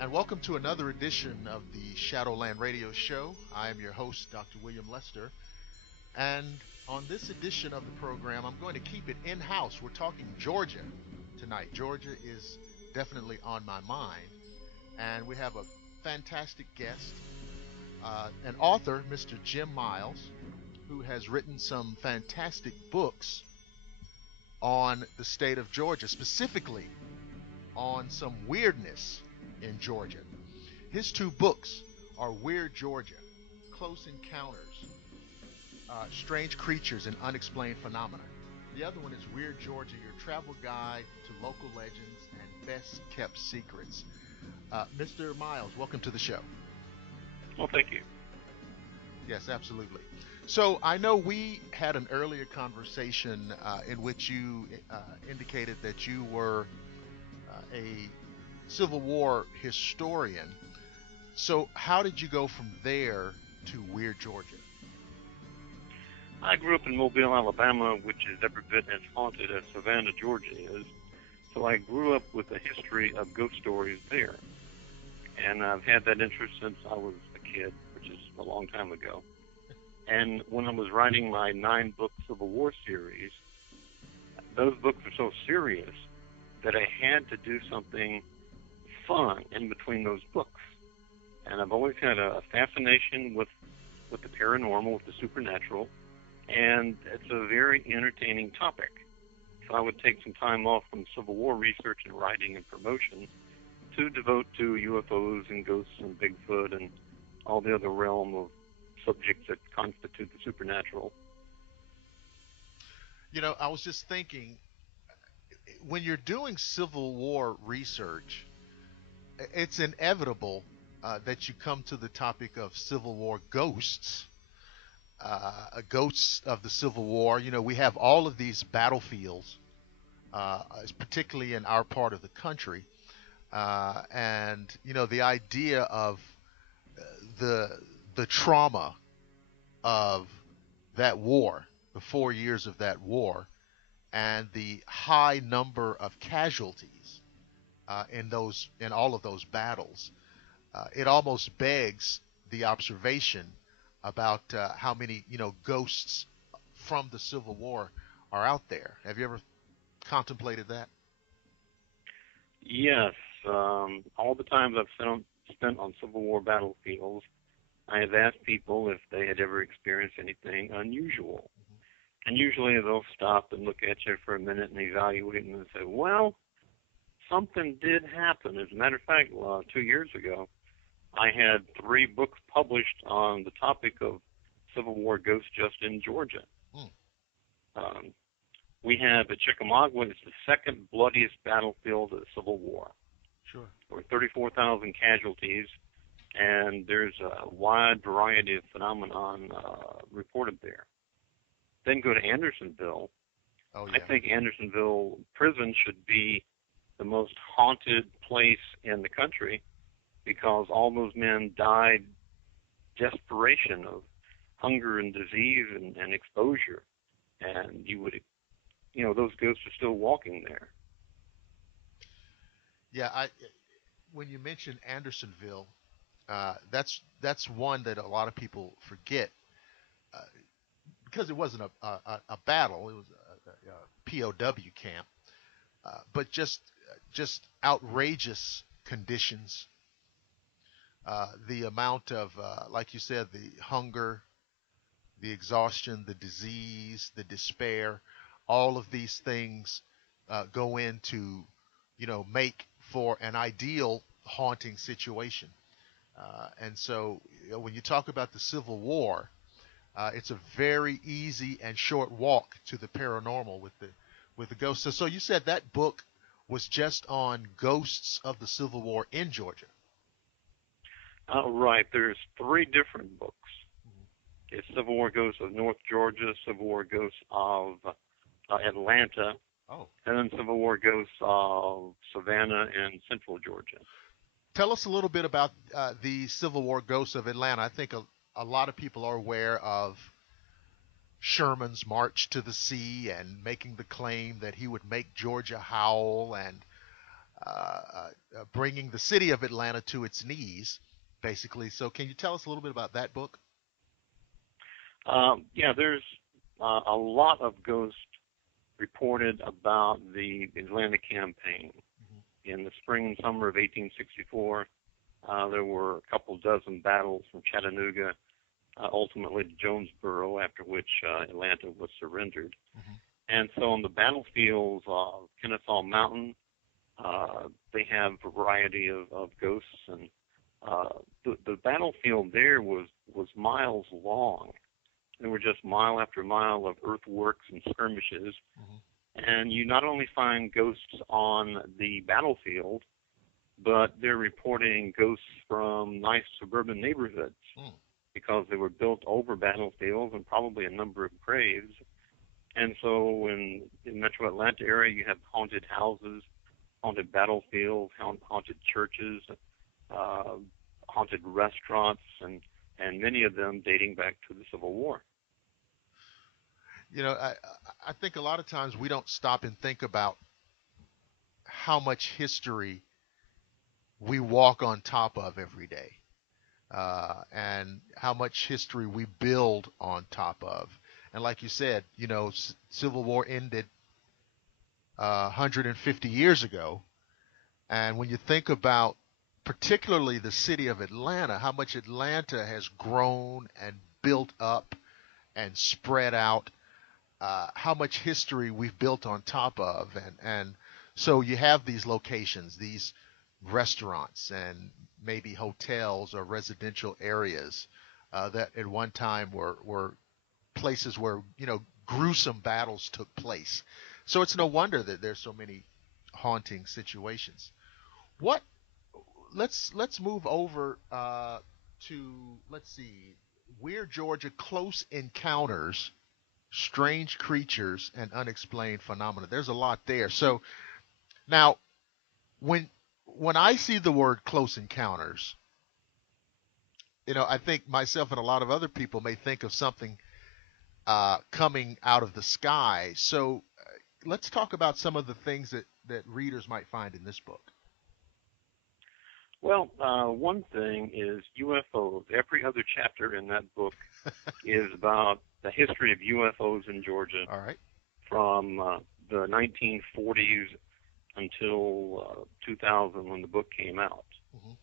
And welcome to another edition of the Shadowland Radio Show. I am your host, Dr. William Lester. And on this edition of the program, I'm going to keep it in house. We're talking Georgia tonight. Georgia is definitely on my mind. And we have a fantastic guest, an author, Mr. Jim Miles, who has written some fantastic books on the state of Georgia, specifically on some weirdness in Georgia. His two books are Weird Georgia, Close Encounters, Strange Creatures and Unexplained Phenomena. The other one is Weird Georgia, Your Travel Guide to Local Legends and Best Kept Secrets. Mr. Miles, welcome to the show. Well, thank you. Yes, absolutely. So I know we had an earlier conversation in which you indicated that you were a Civil War historian. So how did you go from there to Weird Georgia? I grew up in Mobile, Alabama, which is every bit as haunted as Savannah, Georgia is. So I grew up with a history of ghost stories there. And I've had that interest since I was a kid, which is a long time ago. And when I was writing my 9-book Civil War series, those books are so serious that I had to do something fun in between those books. And I've always had a fascination with the paranormal, with the supernatural, and it's a very entertaining topic. So I would take some time off from Civil War research and writing and promotion to devote to UFOs and ghosts and Bigfoot and all the other realm of subjects that constitute the supernatural. You know, I was just thinking, when you're doing Civil War research, it's inevitable that you come to the topic of Civil War ghosts, ghosts of the Civil War. You know, we have all of these battlefields, particularly in our part of the country, and you know the idea of the the trauma of that war, the 4 years of that war, and the high number of casualties in all of those battles. It almost begs the observation about how many ghosts from the Civil War are out there. Have you ever contemplated that? Yes, all the times I've spent on Civil War battlefields, I have asked people if they had ever experienced anything unusual. And usually they'll stop and look at you for a minute and evaluate and say, well, something did happen. As a matter of fact, 2 years ago, I had 3 books published on the topic of Civil War ghosts just in Georgia. Hmm. Um, we have at Chickamauga, it's the second bloodiest battlefield of the Civil War. Sure. There were 34,000 casualties, and there's a wide variety of phenomenon reported there. Then go to Andersonville. Oh I yeah. think Andersonville prison should be the most haunted place in the country because all those men died desperation of hunger and disease and exposure. And those ghosts are still walking there. Yeah. When you mention Andersonville, that's one that a lot of people forget uh, because it wasn't a battle; it was a POW camp. But just outrageous conditions. The amount of, like you said, the hunger, the exhaustion, the disease, the despair, all of these things go into, make for an ideal haunting situation. And so, when you talk about the Civil War, it's a very easy and short walk to the paranormal with the ghosts. So you said that book was just on ghosts of the Civil War in Georgia. Right, there's 3 different books. It's Civil War Ghosts of North Georgia, Civil War Ghosts of Atlanta, Oh, and then Civil War Ghosts of Savannah and Central Georgia. tell us a little bit about the Civil War ghosts of Atlanta. I think a lot of people are aware of Sherman's march to the sea and making the claim that he would make Georgia howl, and bringing the city of Atlanta to its knees, basically. So, can you tell us a little bit about that book? Yeah, there's a lot of ghosts reported about the Atlanta campaign. In the spring and summer of 1864, there were a couple dozen battles from Chattanooga, ultimately to Jonesboro, after which Atlanta was surrendered. Mm-hmm. And so on the battlefields of Kennesaw Mountain, they have a variety of ghosts, and the battlefield there was miles long. There were just mile after mile of earthworks and skirmishes. Mm-hmm. And you not only find ghosts on the battlefield, but they're reporting ghosts from nice suburban neighborhoods because they were built over battlefields and probably a number of graves. And so in metro Atlanta area, you have haunted houses, haunted battlefields, haunted churches, haunted restaurants, and many of them dating back to the Civil War. You know, I think a lot of times we don't stop and think about how much history we walk on top of every day, and how much history we build on top of. And like you said, you know, Civil War ended 150 years ago, and when you think about particularly the city of Atlanta, how much Atlanta has grown and built up and spread out, how much history we've built on top of, and so you have these locations, these restaurants, and maybe hotels or residential areas that at one time were places where, you know, gruesome battles took place. So it's no wonder that there's so many haunting situations. What? Let's move over to, let's see, Weird Georgia, Close Encounters, Strange Creatures, and Unexplained Phenomena. There's a lot there. So now, when I see the word Close Encounters, you know, I think myself and a lot of other people may think of something coming out of the sky. So let's talk about some of the things that readers might find in this book. Well, one thing is UFOs. Every other chapter in that book is about the history of UFOs in Georgia. All right. From the 1940s until 2000 when the book came out. Mm-hmm.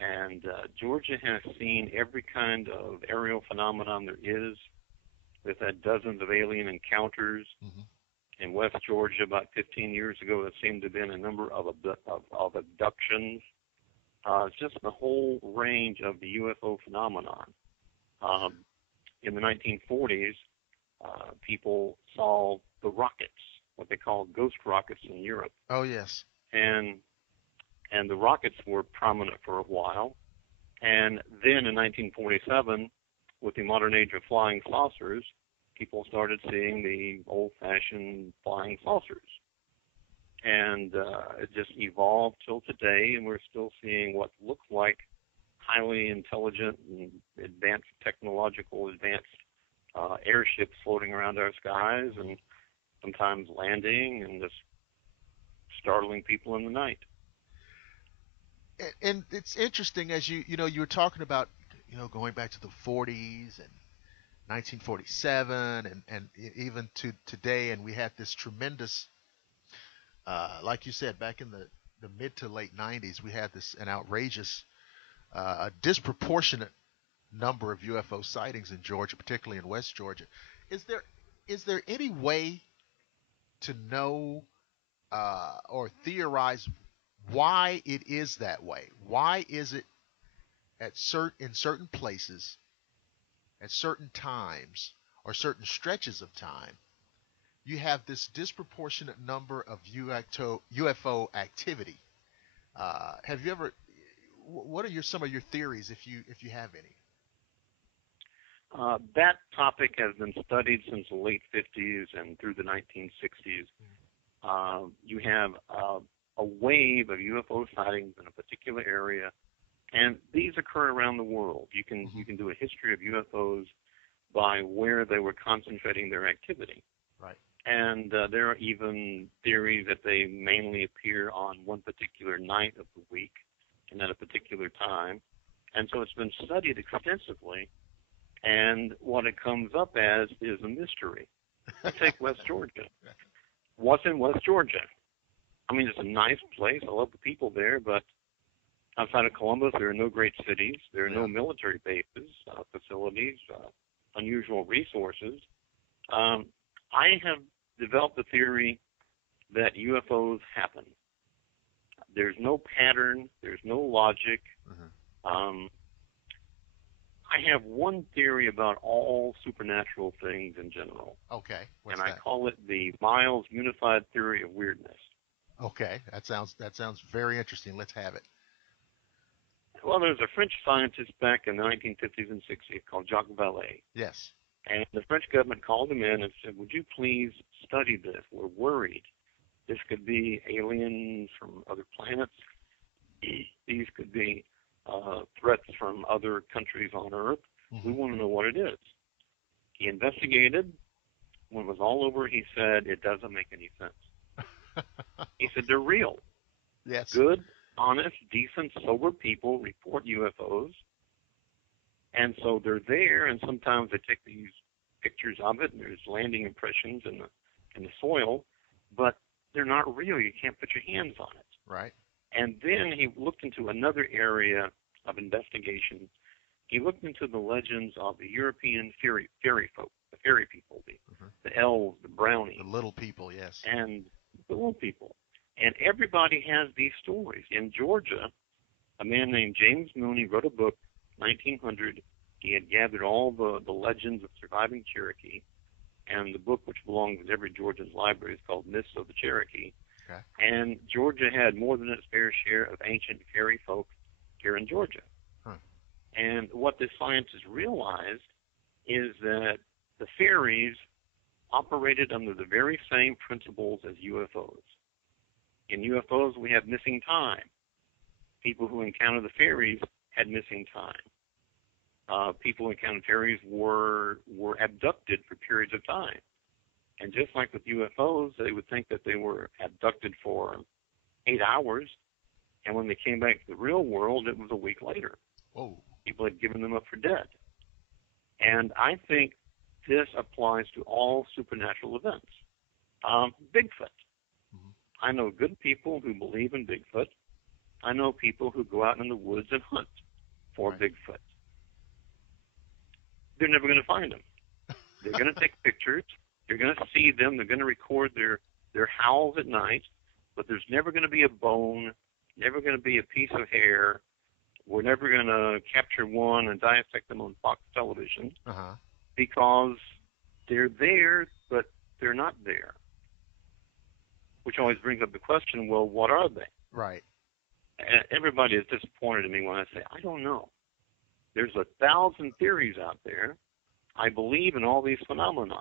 And Georgia has seen every kind of aerial phenomenon there is. We've had dozens of alien encounters. Mm-hmm. In West Georgia, about 15 years ago, there seemed to have been a number of abductions. It's just the whole range of the UFO phenomenon. In the 1940s, people saw the rockets, what they call ghost rockets in Europe. Oh, yes. And the rockets were prominent for a while. And then in 1947, with the modern age of flying saucers, people started seeing the old-fashioned flying saucers. And it just evolved till today, and we're still seeing what looks like highly intelligent and technological advanced airships floating around our skies, and sometimes landing and just startling people in the night. And it's interesting, as you know, you were talking about, you know, going back to the 40s and 1947 and even to today, and we had this tremendous, like you said, back in the mid to late 90s, we had an outrageous, a disproportionate number of UFO sightings in Georgia, particularly in West Georgia. Is there any way to know or theorize why it is that way? Why is it in certain places, at certain times, or certain stretches of time, you have this disproportionate number of UFO activity? Have you ever? What are some of your theories, if you have any? That topic has been studied since the late 50s and through the 1960s. You have a wave of UFO sightings in a particular area, and these occur around the world. You can do a history of UFOs by where they were concentrating their activity. Right. And there are even theories that they mainly appear on one particular night of the week and at a particular time. And so it's been studied extensively. And what it comes up as is a mystery. Take West Georgia. What's in West Georgia? I mean, it's a nice place. I love the people there, but outside of Columbus, there are no great cities. There are no military bases, facilities, unusual resources. I have developed a theory that UFOs happen. There's no pattern. There's no logic. I have one theory about all supernatural things in general. Okay. What's and that? I call it the Miles Unified Theory of Weirdness. Okay. That sounds very interesting. Let's have it. Well, there was a French scientist back in the 1950s and 60s called Jacques Vallée. Yes. And the French government called him in and said, would you please study this? We're worried. This could be aliens from other planets. These could be threats from other countries on Earth. We want to know what it is. He investigated. When it was all over, he said, it doesn't make any sense. He said, they're real. Yes. Good, honest, decent, sober people report UFOs. And so they're there, and sometimes they take these pictures of it, and there's landing impressions in the soil, but they're not real. You can't put your hands on it. Right. And then he looked into another area of investigation. He looked into the legends of the European fairy folk, the fairy people, the elves, the brownies. The little people, yes. And the little people. And everybody has these stories. In Georgia, a man named James Mooney wrote a book, 1900. He had gathered all the legends of surviving Cherokee, and the book, which belongs in every Georgian's library, is called Myths of the Cherokee. Okay. And Georgia had more than its fair share of ancient fairy folk here in Georgia. And what the scientists realized is that the fairies operated under the very same principles as UFOs. In UFOs, we have missing time. People who encounter the fairies had missing time. People who encountered fairies were abducted for periods of time. And just like with UFOs, they would think that they were abducted for 8 hours, and when they came back to the real world, it was a week later. Whoa. People had given them up for dead. And I think this applies to all supernatural events. Bigfoot. I know good people who believe in Bigfoot. I know people who go out in the woods and hunt for Bigfoot. They're never going to find them. They're going to take pictures. They're going to see them. They're going to record their howls at night. But there's never going to be a bone, never going to be a piece of hair. We're never going to capture one and dissect them on Fox television because they're there, but they're not there. Which always brings up the question, well, what are they? Right. And everybody is disappointed in me when I say, I don't know. There's 1,000 theories out there. I believe in all these phenomena.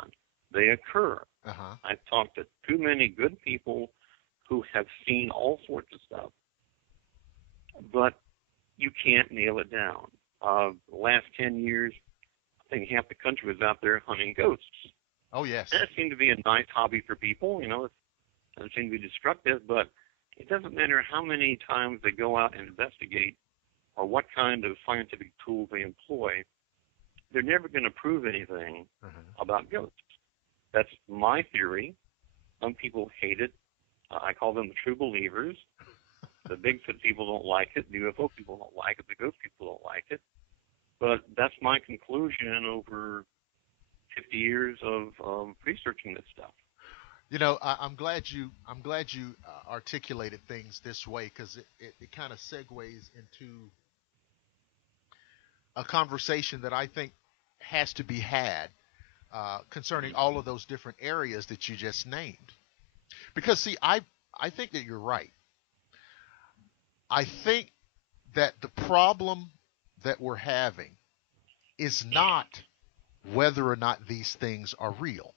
They occur. I've talked to too many good people who have seen all sorts of stuff. But you can't nail it down. The last 10 years, I think half the country was out there hunting ghosts. Oh, yes. And it seemed to be a nice hobby for people. You know, it doesn't seem to be destructive, but it doesn't matter how many times they go out and investigate or what kind of scientific tools they employ. They're never going to prove anything about ghosts. That's my theory. Some people hate it. I call them the true believers. The Bigfoot people don't like it. The UFO people don't like it. The ghost people don't like it. But that's my conclusion over 50 years of researching this stuff. You know, I'm glad you articulated things this way, because it kind of segues into a conversation that I think has to be had concerning all of those different areas that you just named. Because, see, I think that you're right. I think that the problem that we're having is not whether or not these things are real.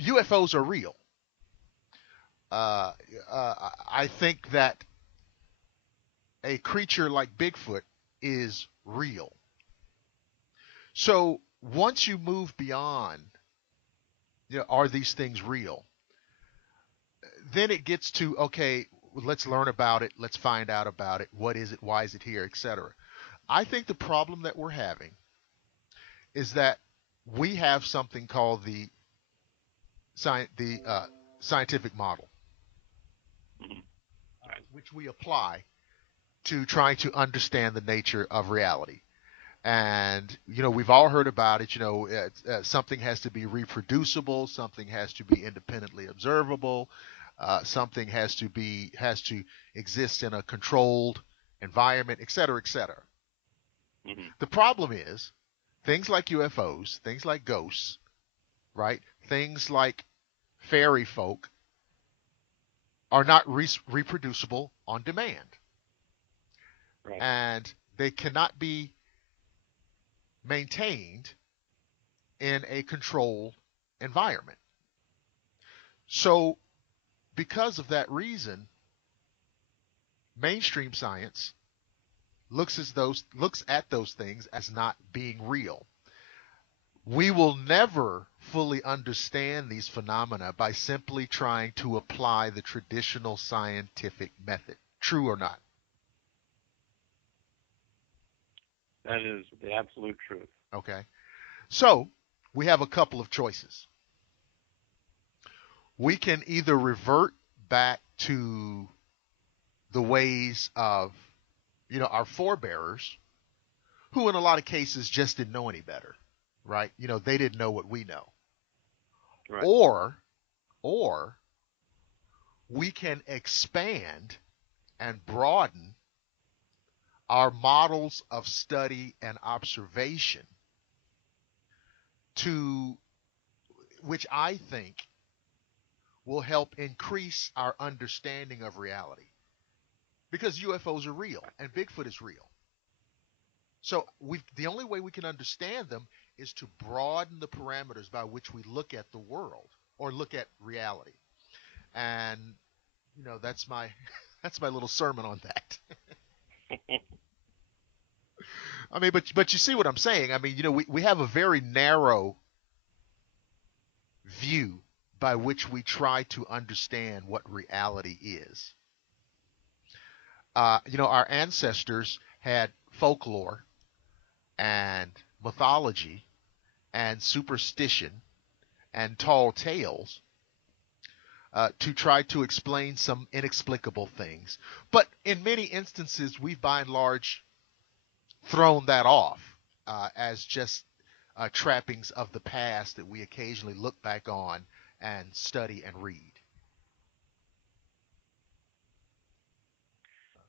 UFOs are real. I think that a creature like Bigfoot is real. So once you move beyond are these things real? Then it gets to, okay, let's learn about it, let's find out about it, what is it, why is it here, etc. I think the problem that we're having is that we have something called the scientific model, Mhm. Right. which we apply to trying to understand the nature of reality. And we've all heard about it. Something has to be reproducible, something has to be independently observable, something has to exist in a controlled environment, et cetera, et cetera. Mhm. The problem is things like UFOs, things like ghosts, right? Things like fairy folk are not reproducible on demand, Right. and they cannot be maintained in a controlled environment. So, because of that reason, mainstream science looks at those things as not being real. We will never fully understand these phenomena by simply trying to apply the traditional scientific method. True or not? That is the absolute truth. Okay. So, we have a couple of choices. We can either revert back to the ways of, our forebearers, who in a lot of cases just didn't know any better, right? They didn't know what we know. Right. Or we can expand and broaden our models of study and observation to which I think will help increase our understanding of reality. Because UFOs are real and Bigfoot is real. So the only way we can understand them is to broaden the parameters by which we look at the world or look at reality. And that's my that's my little sermon on that. I mean, but you see what I'm saying? I mean, we have a very narrow view by which we try to understand what reality is. Our ancestors had folklore and mythology and superstition and tall tales to try to explain some inexplicable things. But in many instances, we've by and large thrown that off as just trappings of the past that we occasionally look back on and study and read.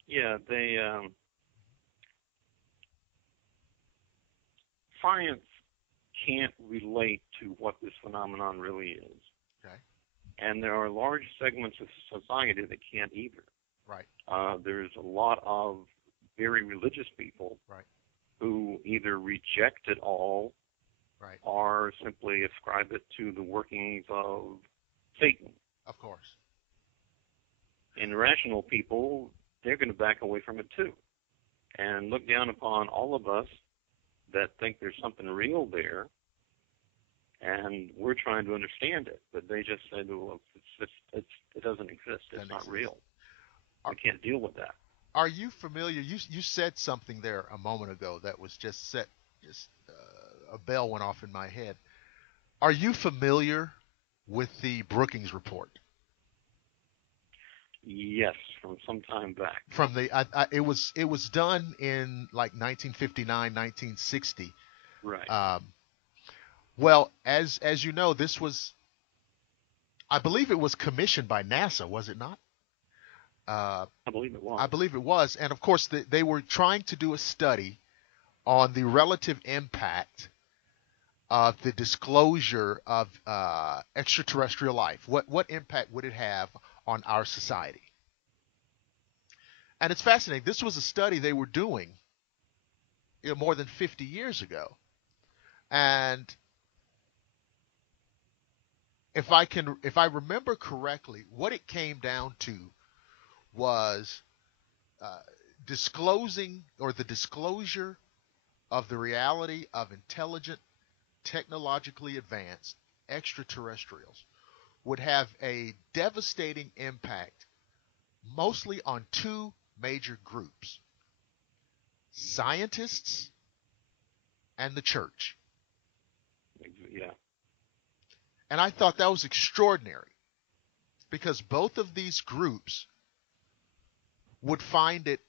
Yeah, they science can't relate to what this phenomenon really is, Okay. and there are large segments of society that can't either. Right. There's a lot of very religious people Right. who either reject it all Right. or simply ascribe it to the workings of Satan. Of course. And rational people, they're going to back away from it too and look down upon all of us that think there's something real there, and we're trying to understand it. But they just say, well, it doesn't exist. It's not real. Are, We can't deal with that. are you familiar? You said something there a moment ago that was just a bell went off in my head. Are you familiar with the Brookings report? Yes, from some time back. From it was done in like 1959, 1960. Right. Well, as you know, this was, I believe it was commissioned by NASA, was it not? I believe it I was. believe it was, and of course they were trying to do a study on the relative impact of the disclosure of extraterrestrial life. What impact would it have on our society? And it's fascinating. This was a study they were doing, more than 50 years ago. And if I remember correctly, what it came down to was uh, disclosing or the disclosure of the reality of intelligent, technologically advanced, extraterrestrials would have a devastating impact mostly on two major groups: scientists and the church. Yeah. And I thought that was extraordinary because both of these groups would find it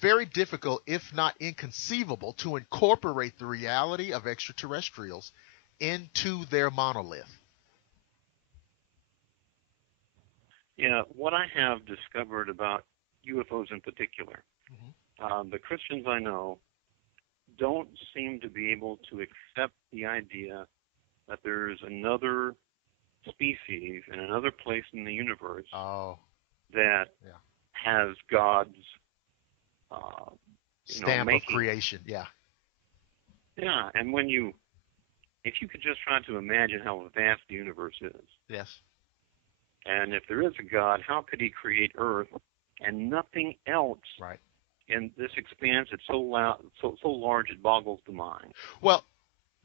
very difficult, if not inconceivable, to incorporate the reality of extraterrestrials into their monolith. Yeah. What I have discovered about UFOs in particular, the Christians I know don't seem to be able to accept the idea that there's another species in another place in the universe Oh, that yeah. has God's, uh, Stamp of making. creation, yeah. Yeah, and if you could just try to imagine how vast the universe is, Yes. and if there is a God, how could He create Earth and nothing else Right. in this expanse that's so large it boggles the mind? Well,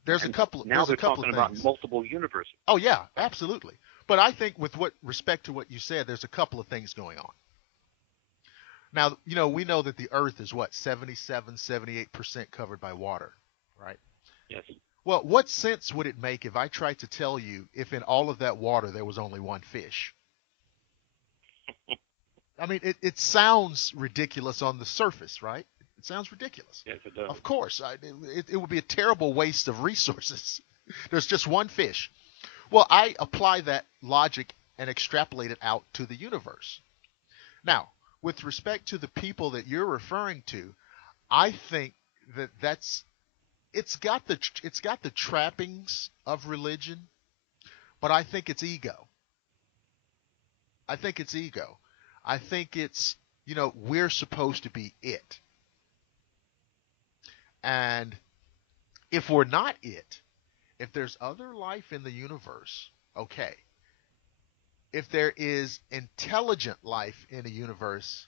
there's a And couple now they're of talking about things. multiple universes. Oh yeah, absolutely. But I think with respect to what you said, there's a couple of things going on. Now, we know that the earth is what, 77, 78% covered by water, right? Yes. Well, what sense would it make if I tried to tell you if in all of that water there was only one fish? I mean, it sounds ridiculous on the surface, right? It sounds ridiculous. Yes, it does. Of course, it would be a terrible waste of resources. There's just one fish. Well, I apply that logic and extrapolate it out to the universe. Now, with respect to the people that you're referring to, I think that it's got the trappings of religion, but I think it's ego. I think it's ego. I think it's, we're supposed to be it. And if we're not it, if there's other life in the universe, okay. If there is intelligent life in a universe,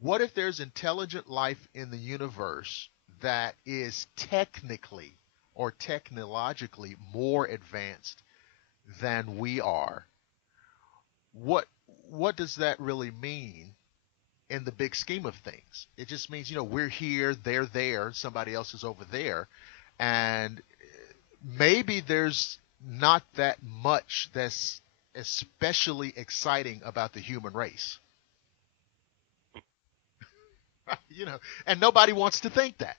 what if there's intelligent life in the universe that is technically or technologically more advanced than we are? What what does that really mean in the big scheme of things? It just means, we're here, they're there, somebody else is over there, and maybe there's not that much that's especially exciting about the human race. And nobody wants to think that.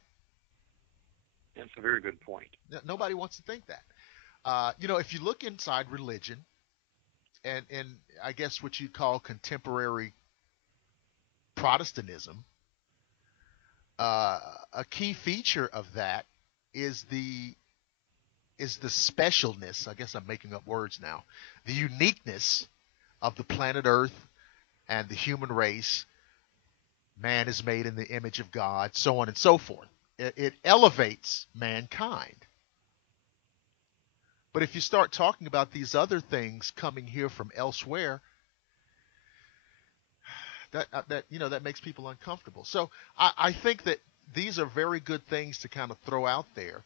That's a very good point. Nobody wants to think that. If you look inside religion and I guess what you call contemporary Protestantism, a key feature of that is the specialness. I guess I'm making up words now. The uniqueness of the planet Earth and the human race. Man is made in the image of God, so on and so forth. It elevates mankind. But if you start talking about these other things coming here from elsewhere, that makes people uncomfortable. So I think that these are very good things to kind of throw out there,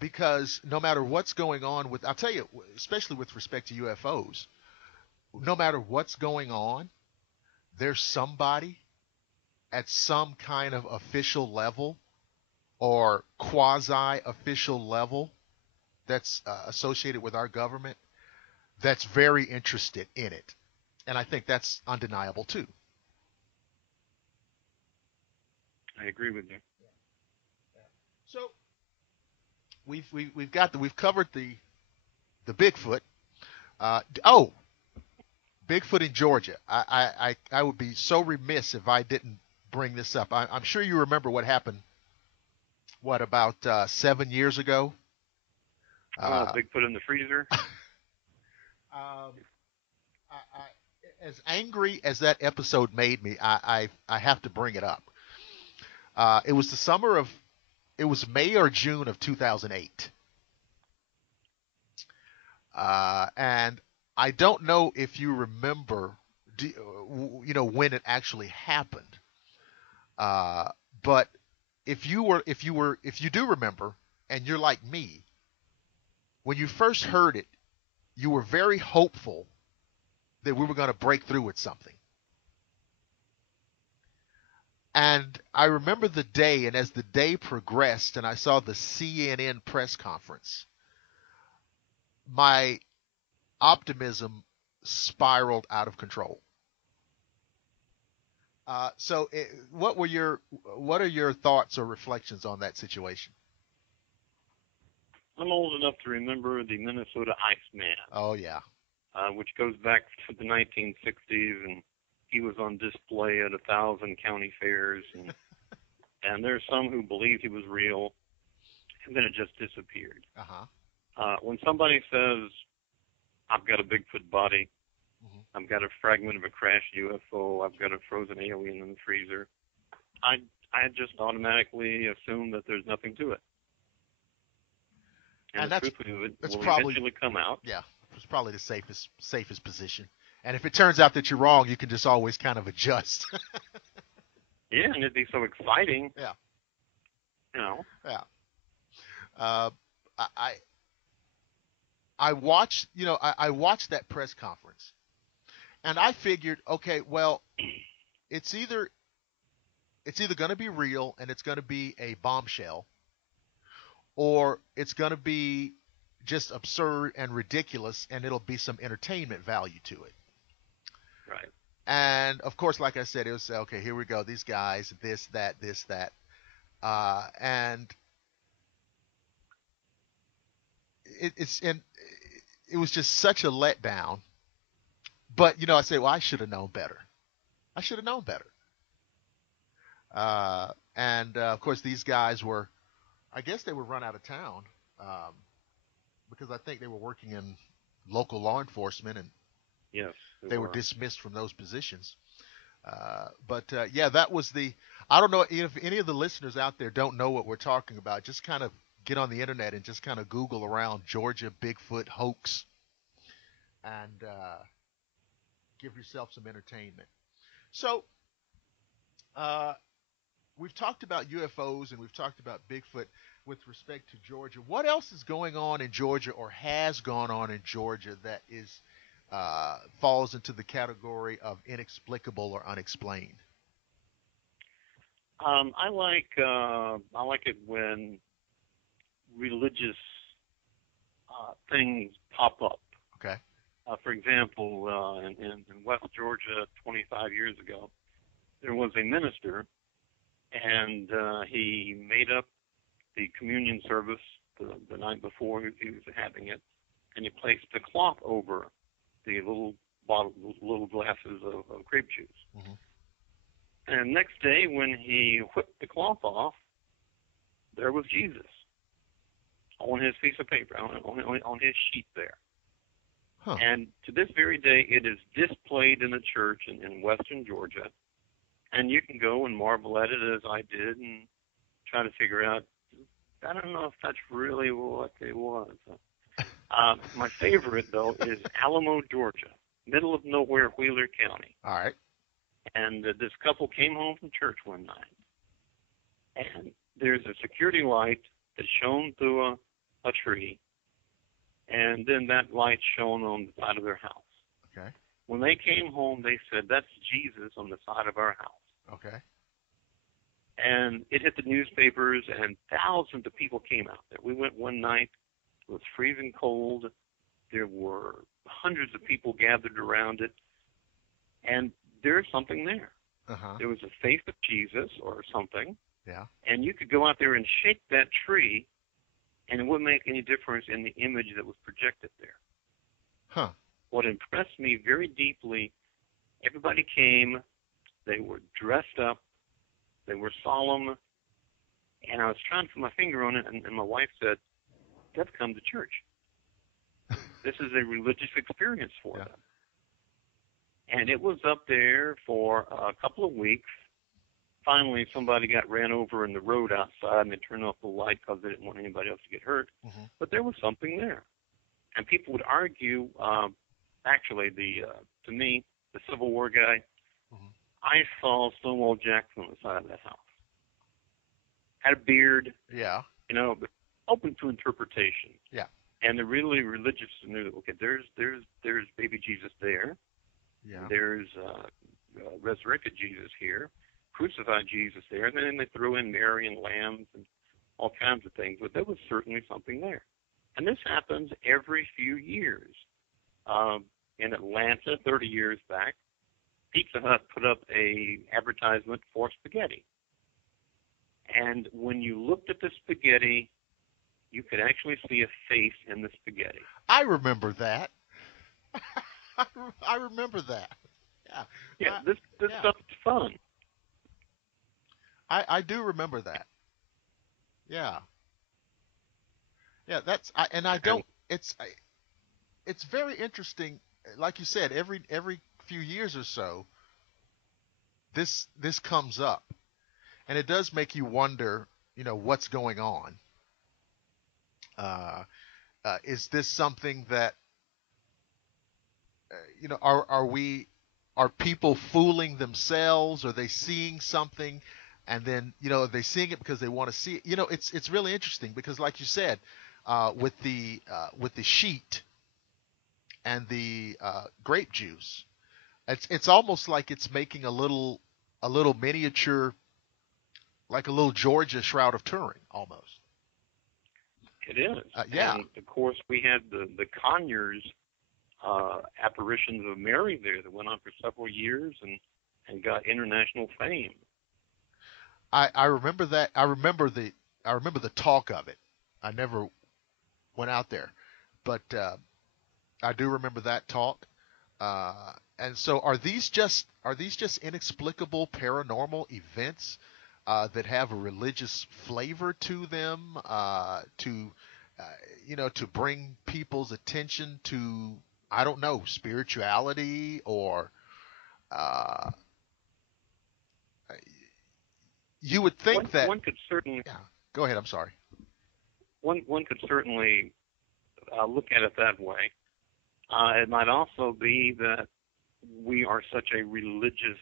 because no matter what's going on I'll tell you, especially with respect to UFOs, no matter what's going on, there's somebody at some kind of official level or quasi-official level that's associated with our government that's very interested in it. And I think that's undeniable too. I agree with you. So we've covered the Bigfoot. Oh, Bigfoot in Georgia. I would be so remiss if I didn't bring this up. I'm sure you remember what happened. What, about 7 years ago? Bigfoot in the freezer. Um, as angry as that episode made me, I have to bring it up. It was it was May or June of 2008. And I don't know if you remember, when it actually happened. But if you do remember, and you're like me, when you first heard it, you were very hopeful that we were going to break through with something. And I remember the day, and as the day progressed, and I saw the CNN press conference, my optimism spiraled out of control. What are your thoughts or reflections on that situation? I'm old enough to remember the Minnesota Iceman, Oh yeah. which goes back to the 1960s, and he was on display at 1,000 county fairs, and there's some who believe he was real, and then it just disappeared. Uh-huh. When somebody says, I've got a Bigfoot body, Hmm. I've got a fragment of a crashed UFO, I've got a frozen alien in the freezer, I just automatically assume that there's nothing to it. And And the truth of it that's will probably, eventually come out. yeah, it's probably the safest position. And if it turns out that you're wrong, you can just always kind of adjust. Yeah, and it'd be so exciting, Yeah. you know. Yeah. Uh, I I watched, I watched that press conference, and I figured, okay, well, it's either going to be real and it's going to be a bombshell, or it's going to be just absurd and ridiculous, and it'll be some entertainment value to it. Right. And of course, like I said, it was okay. Here we go. These guys, this, that, and and it was just such a letdown. But I say, well, I should have known better. I should have known better. And of course, these guys were, I guess, they were run out of town, um, because I think they were working in local law enforcement, and Yes, they they were were. dismissed from those positions. But yeah, that was the. I don't know if any of the listeners out there don't know what we're talking about. Just kind of get on the internet and just kind of Google around Georgia Bigfoot hoax, and give yourself some entertainment. So uh, we've talked about UFOs and we've talked about Bigfoot with respect to Georgia. What else is going on in Georgia, or has gone on in Georgia, that is falls into the category of inexplicable or unexplained? I like it when religious things pop up. Okay. For example, in West Georgia 25 years ago, there was a minister, and he made up the communion service the night before he was having it, and he placed a cloth over the little glasses of grape juice. Hmm. And next day, when he whipped the cloth off, there was Jesus on his piece of paper, on his sheet there. Huh. And to this very day, it is displayed in a church in western Georgia. And you can go and marvel at it as I did and try to figure out, I don't know if that's really what it was. My favorite, though, is Alamo, Georgia, middle of nowhere, Wheeler County. All right. And this couple came home from church one night. And there's a security light that shone through a tree. And then that light shone on the side of their house. Okay. When they came home, they said, that's Jesus on the side of our house. Okay. And it hit the newspapers, and thousands of people came out there. We went one night. It was freezing cold. There were hundreds of people gathered around it. And there's something there. Uh-huh. There was a face of Jesus or something. Yeah. And you could go out there and shake that tree, and it wouldn't make any difference in the image that was projected there. Huh. What impressed me very deeply, everybody came, they were dressed up, they were solemn, and I was trying to put my finger on it, and my wife said, "They've come to church. This is a religious experience for them." And it was up there for a couple of weeks. Finally, somebody got ran over in the road outside, and they turned off the light because they didn't want anybody else to get hurt. Mm-hmm. But there was something there. And people would argue, actually, to me, the Civil War guy, Mm-hmm. I saw Stonewall Jackson on the side of that house. had a beard, Yeah. but open to interpretation. Yeah. And the really religious knew that, okay, there's baby Jesus there. Yeah. There's resurrected Jesus here, crucified Jesus there, and then they threw in Mary and lambs and all kinds of things. But there was certainly something there. And this happens every few years. In Atlanta, 30 years back, Pizza Hut put up a advertisement for spaghetti. And when you looked at the spaghetti, you could actually see a face in the spaghetti. I remember that. I remember that. Yeah. Yeah, this Yeah. stuff is fun. I do remember that. Yeah. Yeah, and I And don't it's very interesting, like you said, every few years or so this comes up, and it does make you wonder, what's going on. Uh, is this something that are people fooling themselves? Are they seeing something, and then are they seeing it because they want to see it? It's really interesting because, like you said, with the sheet and the grape juice, it's almost like it's making a little miniature, like a little Georgia Shroud of Turin, almost. it is. Yeah. And, of course, we had the Conyers apparitions of Mary there that went on for several years and got international fame. I remember that. I remember the talk of it. I never went out there, but I do remember that talk. And so, are these just inexplicable paranormal events that have a religious flavor to them, to bring people's attention to, I don't know, spirituality, or uh, you would think that. One could certainly Yeah. Go ahead. I'm sorry. one could certainly look at it that way. It might also be that we are such a religious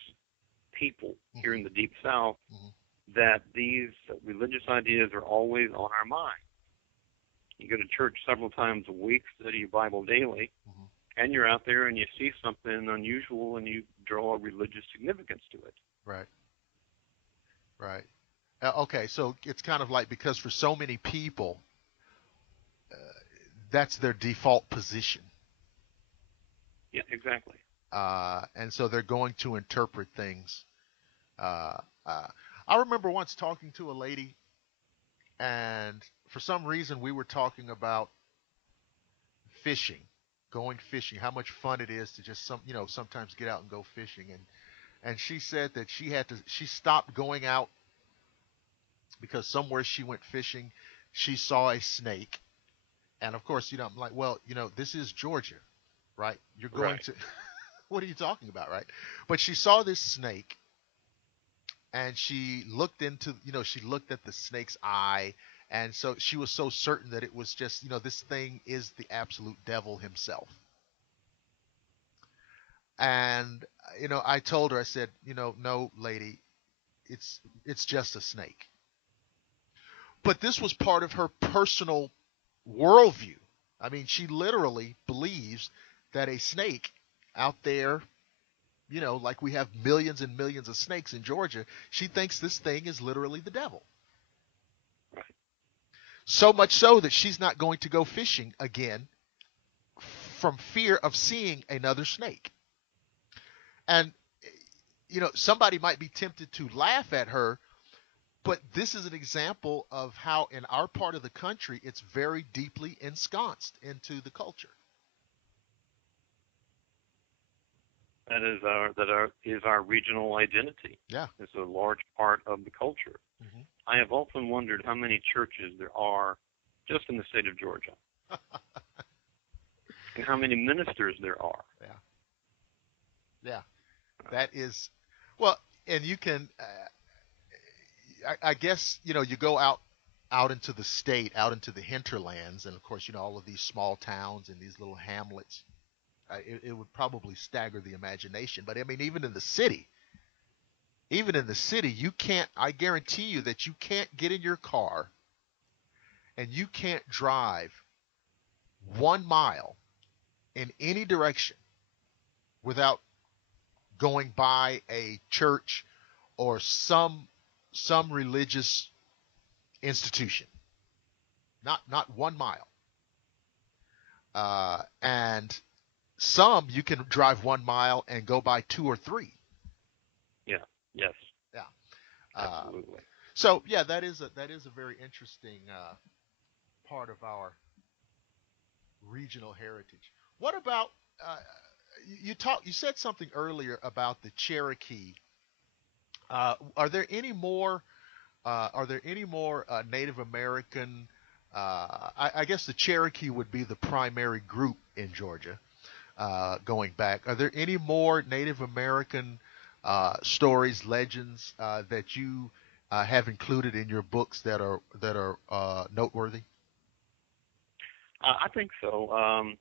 people here in the Deep South Hmm. that these religious ideas are always on our mind. You go to church several times a week, study your Bible daily, Hmm. and you're out there and you see something unusual and you draw a religious significance to it. Right. Right. Okay. So it's kind of like, because for so many people, uh, that's their default position. Yeah, exactly. And so they're going to interpret things. Uh, uh, I remember once talking to a lady, and for some reason we were talking about fishing, going fishing, how much fun it is to just sometimes get out and go fishing, and she said that she stopped going out because somewhere she went fishing, she saw a snake, and of course, I'm like, well, this is Georgia, right? You're going Right. to, what are you talking about, right? But she saw this snake, and she looked at the snake's eye, and so she was so certain that it was just, this thing is the absolute devil himself. And I told her, I said, no, lady, it's just a snake. But this was part of her personal worldview. I mean, she literally believes that a snake out there, like we have millions and millions of snakes in Georgia, she thinks this thing is literally the devil. Right. So much so that she's not going to go fishing again from fear of seeing another snake. And, somebody might be tempted to laugh at her, but this is an example of how in our part of the country it's very deeply ensconced into the culture. That is our regional identity. Yeah. It's a large part of the culture. Hmm. I have often wondered how many churches there are just in the state of Georgia, and how many ministers there are. Yeah. Yeah. That is, well, and you can, I guess, you go out into the state, out into the hinterlands, and of course, all of these small towns and these little hamlets. It would probably stagger the imagination. But I mean, even in the city, even in the city, you can't. I guarantee you that you can't get in your car and you can't drive 1 mile in any direction without going by a church or some religious institution. Not 1 mile. And some you can drive 1 mile and go by two or three. Yeah. Yes. Yeah. Uh, Absolutely. so yeah, that is a very interesting part of our regional heritage. What about uh, you said something earlier about the Cherokee. Are there any more? Are there any more Native American? I guess the Cherokee would be the primary group in Georgia. Going back, are there any more Native American stories, legends that you have included in your books that are noteworthy? I think so.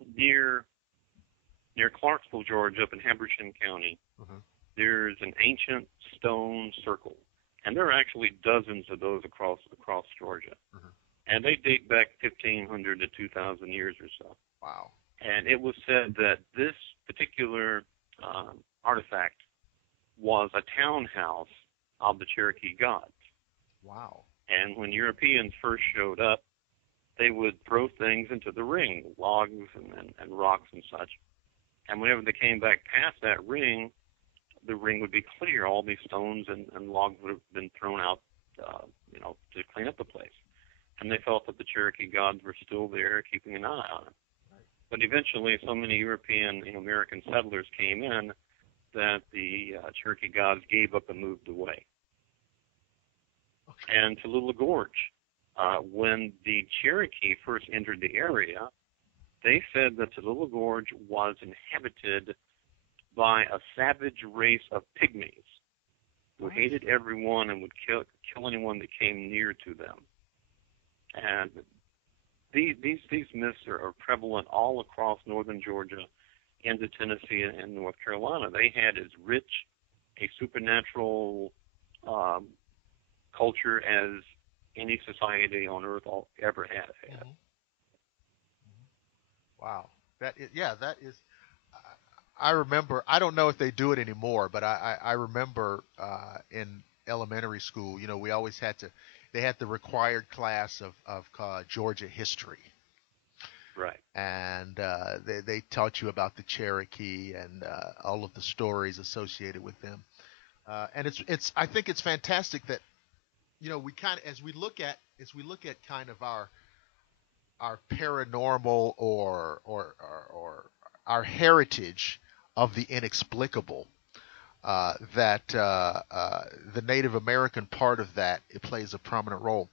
Near Clarksville, Georgia, up in Habersham County, Hmm. there's an ancient stone circle, and there are actually dozens of those across Georgia, Hmm. and they date back 1,500 to 2,000 years or so. Wow. And it was said that this particular artifact was a townhouse of the Cherokee gods. Wow. And when Europeans first showed up, they would throw things into the ring, logs and rocks and such. And whenever they came back past that ring, the ring would be clear. All these stones and logs would have been thrown out, to clean up the place. And they felt that the Cherokee gods were still there, keeping an eye on it. But eventually, so many European, American settlers came in that the Cherokee gods gave up and moved away. Okay. And Tallulah Gorge, when the Cherokee first entered the area, they said that Tallulah Gorge was inhabited by a savage race of pygmies who What? hated everyone and would kill anyone that came near to them. And these myths are prevalent all across northern Georgia, into Tennessee and North Carolina. They had as rich a supernatural um, culture as any society on earth ever had. Hmm. Wow. That is. I remember. I don't know if they do it anymore, but I remember in elementary school. We always had to. They had the required class of Georgia history, Right. and they taught you about the Cherokee and all of the stories associated with them. And it's I think it's fantastic that we kind of as we look at kind of our paranormal or our heritage of the inexplicable, that the Native American part of that, it plays a prominent role.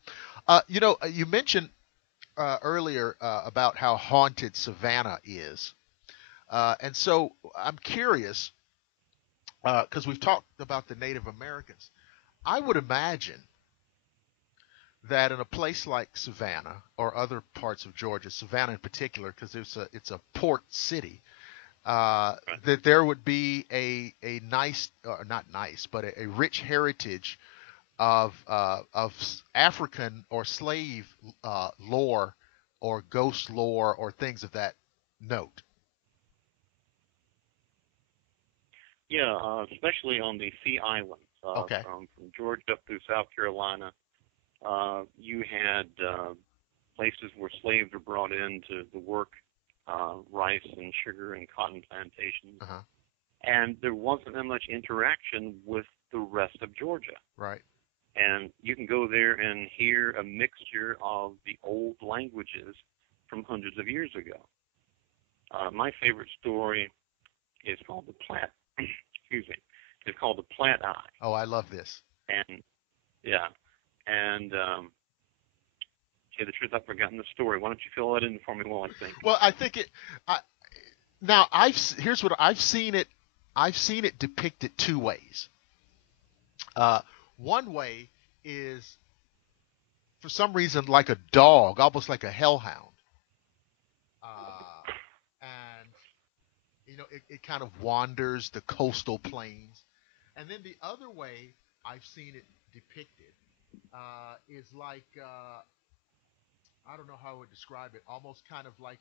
You mentioned earlier about how haunted Savannah is, and so I'm curious because we've talked about the Native Americans. I would imagine that in a place like Savannah or other parts of Georgia, Savannah in particular, because it's a port city, Right. that there would be a nice, or not nice, but a rich heritage of African or slave lore or ghost lore or things of that note. Yeah, especially on the Sea Islands, Okay. from Georgia up through South Carolina. You had places where slaves were brought in to work rice and sugar and cotton plantations, Uh-huh. and there wasn't that much interaction with the rest of Georgia. Right. And you can go there and hear a mixture of the old languages from hundreds of years ago. My favorite story is called the Platte. Excuse me. It's called the Platte Eye, Oh, I love this. and yeah, and to tell you the truth, I've forgotten the story. Why don't you fill that in for me while I think? Well, I think it. I, now here's what I've seen it. I've seen it depicted two ways. Uh, One way is for some reason like a dog, almost like a hellhound, and it kind of wanders the coastal plains. And then the other way I've seen it depicted is like I don't know how I would describe it. Almost kind of like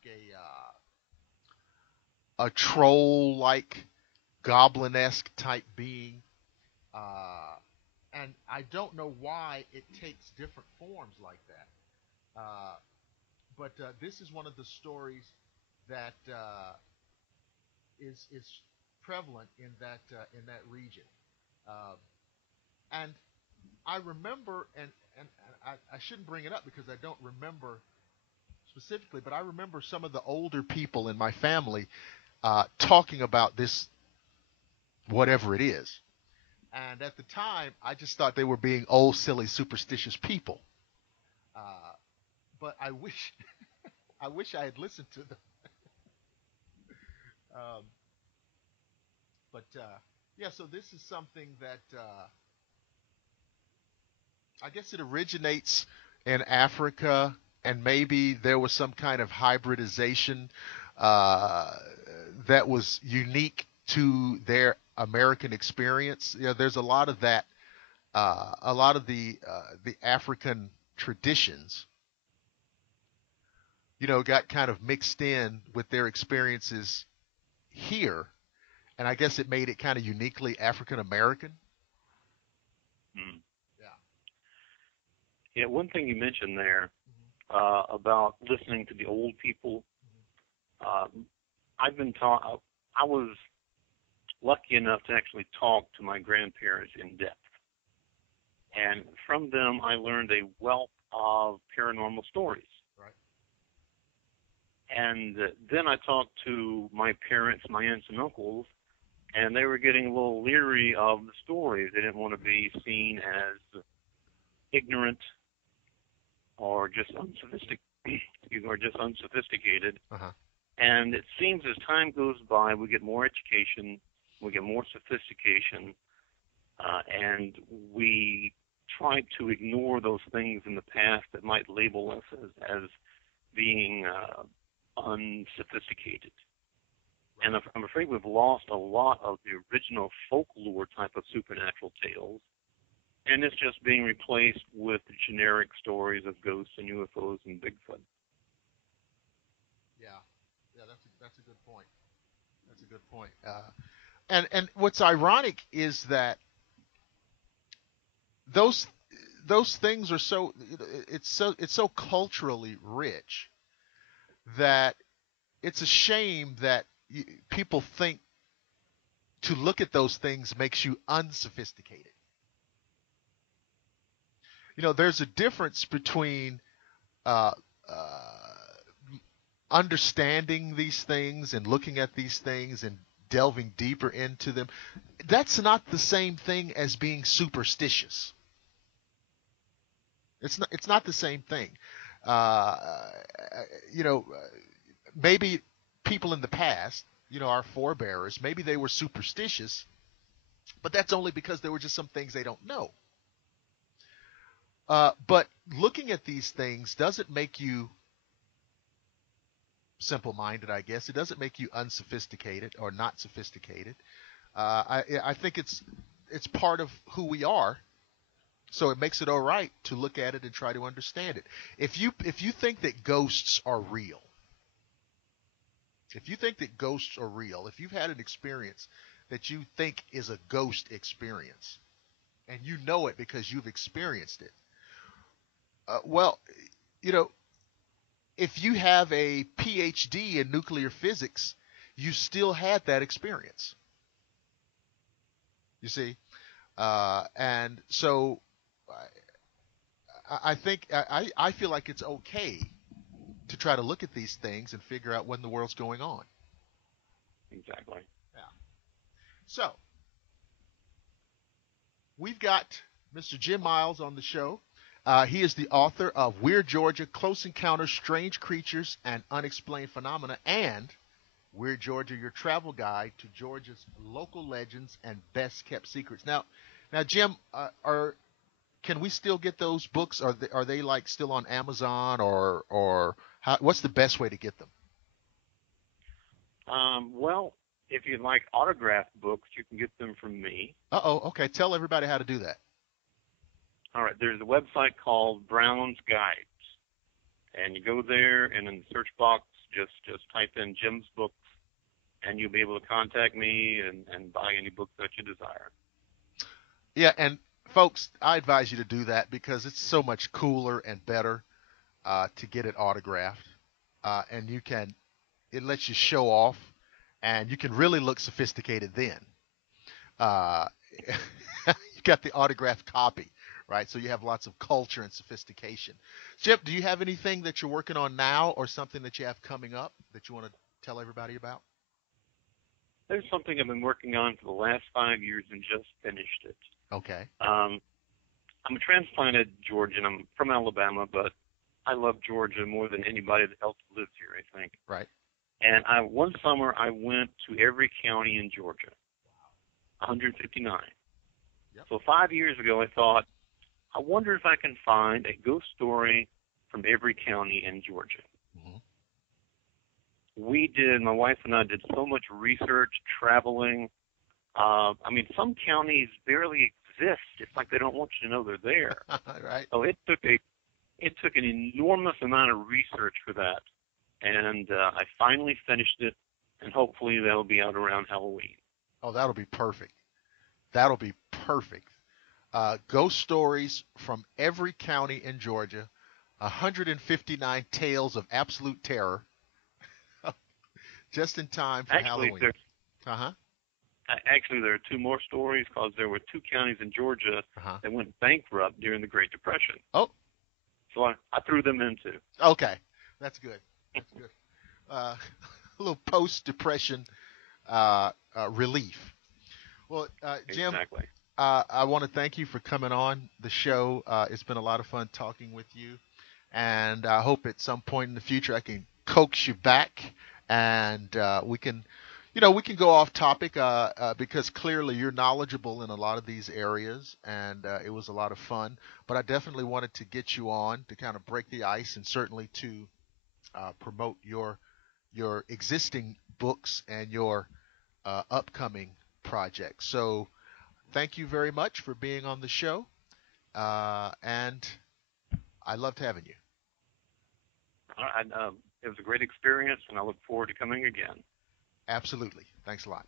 a troll like goblin-esque type being. Uh, and I don't know why it takes different forms like that. But this is one of the stories that is prevalent in that region. Uh, and I remember, and I shouldn't bring it up because I don't remember specifically, but I remember some of the older people in my family talking about this, whatever it is. And at the time, I just thought they were being old, silly, superstitious people. Uh, but I wish, I wish I had listened to them. Um, but yeah, so this is something that I guess it originates in Africa, and maybe there was some kind of hybridization uh, that was unique to their American experience. You know, there's a lot of that. A lot of the African traditions, you know, got kind of mixed in with their experiences here, and I guess it made it kind of uniquely African American. Mm. Yeah. Yeah, one thing you mentioned there Hmm. about listening to the old people. Um, I've been taught. I was lucky enough to actually talk to my grandparents in depth, and from them I learned a wealth of paranormal stories. Right. And then I talked to my parents, my aunts and uncles, and they were getting a little leery of the stories. They didn't want to be seen as ignorant or just unsophisticated, or just unsophisticated. Uh huh. And it seems as time goes by, we get more education, we get more sophistication, and we try to ignore those things in the past that might label us as being unsophisticated. And Right. I'm afraid we've lost a lot of the original folklore type of supernatural tales, and it's just being replaced with the generic stories of ghosts and UFOs and Bigfoot. Yeah. Yeah. That's a good point. That's a good point. And what's ironic is that those those things are so it's so culturally rich that it's a shame that people think to look at those things makes you unsophisticated. You know, there's a difference between uh, uh, understanding these things and looking at these things and delving deeper into them. That's not the same thing as being superstitious. It's not the same thing. Uh, you know, maybe people in the past, you know, our forebears, maybe they were superstitious, but that's only because there were just some things they don't know. But looking at these things doesn't make you simple-minded, I guess. It doesn't make you unsophisticated or not sophisticated. I think it's part of who we are. So it makes it all right to look at it and try to understand it. If you think that ghosts are real, if you think that ghosts are real, if you've had an experience that you think is a ghost experience, and you know it because you've experienced it, well, you know, if you have a PhD in nuclear physics, you still had that experience. You see, and so I think I feel like it's okay to try to look at these things and figure out when the world's going on. Exactly. Yeah. So we've got Mr. Jim Miles on the show. He is the author of Weird Georgia: Close Encounters, Strange Creatures, and Unexplained Phenomena, and Weird Georgia: Your Travel Guide to Georgia's Local Legends and Best Kept Secrets. Now, Jim, are can we still get those books? Are they like still on Amazon or what's the best way to get them? Well, if you'd like autographed books, you can get them from me. Uh-oh. Okay. Tell everybody how to do that. All right, there's a website called Brown's Guides, and you go there, and in the search box, just type in Jim's Books, and you'll be able to contact me and buy any books that you desire. Yeah, and folks, I advise you to do that because it's so much cooler and better to get it autographed, and it lets you show off, and you can really look sophisticated then. Uh, you got the autographed copy, right? So you have lots of culture and sophistication. Chip, do you have anything that you're working on now, or something that you have coming up that you want to tell everybody about? There's something I've been working on for the last 5 years and just finished it. Okay. I'm a transplanted Georgian. I'm from Alabama, but I love Georgia more than anybody else that lives here, I think. Right. And one summer I went to every county in Georgia, 159. Yep. So 5 years ago I thought, I wonder if I can find a ghost story from every county in Georgia. Mm-hmm. My wife and I did so much research, traveling. Some counties barely exist. It's like they don't want you to know they're there. Right. So it took an enormous amount of research for that, and I finally finished it, and hopefully that'll be out around Halloween. Oh, that'll be perfect. That'll be perfect. Ghost stories from every county in Georgia, 159 tales of absolute terror, just in time for Actually, Halloween. Uh-huh. there are two more stories because there were two counties in Georgia Uh-huh. that went bankrupt during the Great Depression. Oh, So I threw them in too. okay. That's good. That's good. A little post-depression relief. Well, Jim, Exactly. I want to thank you for coming on the show. It's been a lot of fun talking with you, and I hope at some point in the future I can coax you back, and we can go off topic because clearly you're knowledgeable in a lot of these areas, and it was a lot of fun. But I definitely wanted to get you on to kind of break the ice, and certainly to promote your existing books and your upcoming projects. So thank you very much for being on the show, and I loved having you. It was a great experience, and I look forward to coming again. Absolutely. Thanks a lot.